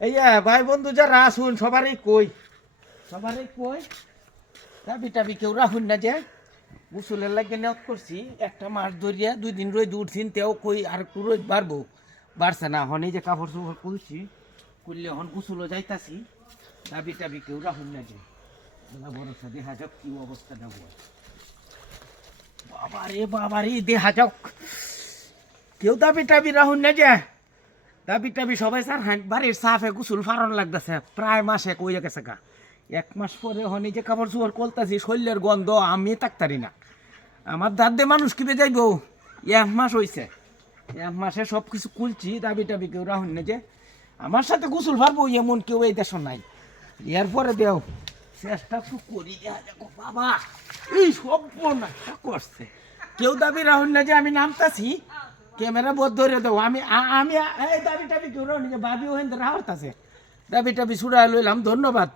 এই ভাই বন্ধু যারা আসুন সবারই কই দাবি টাবি কেউ রাখুন না যে গোসলের লাগে নিয়ত করছি একটা মাস ধরিয়া 2 দিন রোদ উঠছিন তেও কই আর একটু রোদ বাড়বো বাড়ছে না হন এই যে কাপড় চোপড় খুলছি করলে হন গোসলও যাইতাছি দাবি টাবি কেউ রাখুন না যে ভরসা দেখা যাক কি অবস্থা দেবো বাবারে দেখা যাক কেউ দাবি টাবি রাখুন না যে দাবি টাবি সবাই স্যার বাড়ির সাফে গোসল ফারণ লাগতেছে প্রায় মাসে কইয়া গেছে গা 1 মাস পরে হনি যে কাপড় চোপড় কলতাছি শরীরের গন্ধ আমি তাকতারি না আমার দাদে মানুষ কিবে যাইব 1 মাস হইছে 1 মাসে সব কিছু খুলছি দাবি টাবি কেউ রাখুন না যে আমার সাথে গোসল ফারবো এমন কেউ এই দেশ নাই এরপরে দেও চেষ্টা তো করি দেখো বাবা এই সব বনাটা করছে কেউ দাবি রাখুন না যে আমি নামতাছি ক্যামেরা বোধ ধরে দেবো আমি আমি এই দাবি টাবি কেউ রাখুন যে ভাবি ওখান রাহতাছে দাবি টাবি ছুড়া লইলাম ধন্যবাদ।